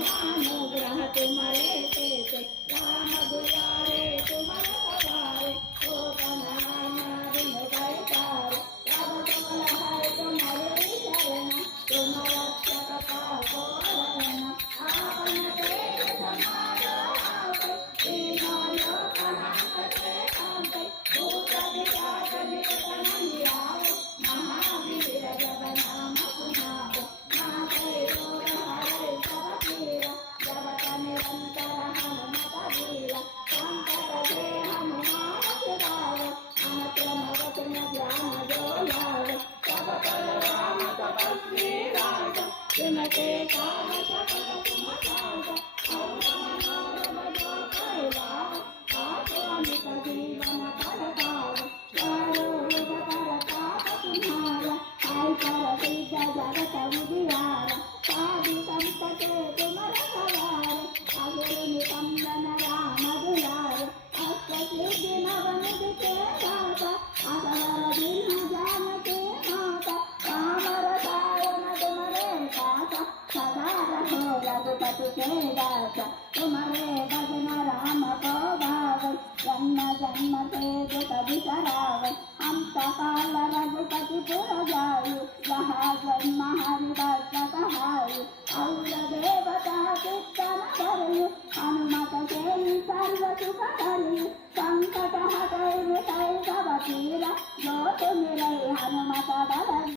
अनुग्रह तुम्हारे से राम दुलारे तुम्हारा सवारे ओ दिन गए पार तब कमल है तुम्हारे शरण तुम रक्षक पाको रहना आपन तेज समारो आपे तीनों लोक नामते कांते भूत विराट निकट नहीं आओ महावीर जब नाम सुनाओ नाथे रोग हरे सब पीरा जगत निरंतर हनुमत वीरा संकट से हनुमान छुड़ाओ अनत मगत न ज्ञान जो लाओ सब पर राम तपस्वी राजा जिनके काम सकल तुम साजा और मनोरम जो कैलाओ आपो अमित जीवन फल पाओ चारों युग परताप तुम्हारा आई कर सिद्ध जगत उजियारा साधु संत के तुम रखवारे असुर निकंदन राम दुलारे अष्ट सिद्धि नवनिधि के दाता असवर दीन जानते माता राम रसायन तुम्हारे दाता सदा रहो रघुपति के दाता तुम्हारे भजन राम को भावै जन्म जन्म के दुख बिसरावै अंत काल रघुपति पुर जायु जहाँ जन्म हरि भक्त कहायु और देवता कीर्तन करयु हनुमत से सर्व सुख करयु संकट हटै मिटै सब पीरा जो तुम हनुमत बल